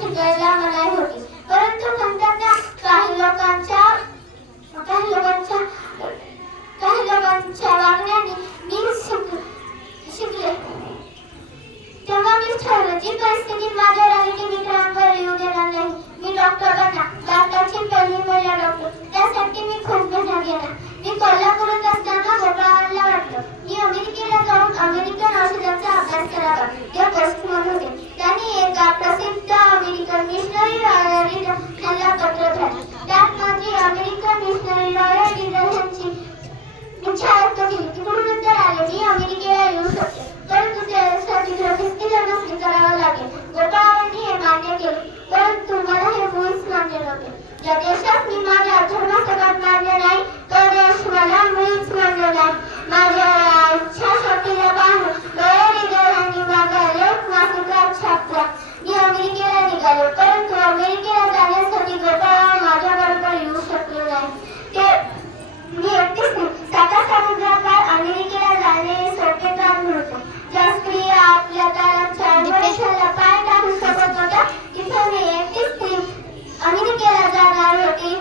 Sudah. झालो परंतु अमेरिकेला जाण्यासाठी गोपाळ माझ्याबरोबर येऊ शकलो नाही ते मी एकटीच टाटा अमेरिकेला जाणे सोपे काम नव्हते ज्या स्त्रिया आपल्या चार वर्षाला पाय टाकू शकत होत्या तिथे मी एकटीच स्त्री अमेरिकेला जाणार होती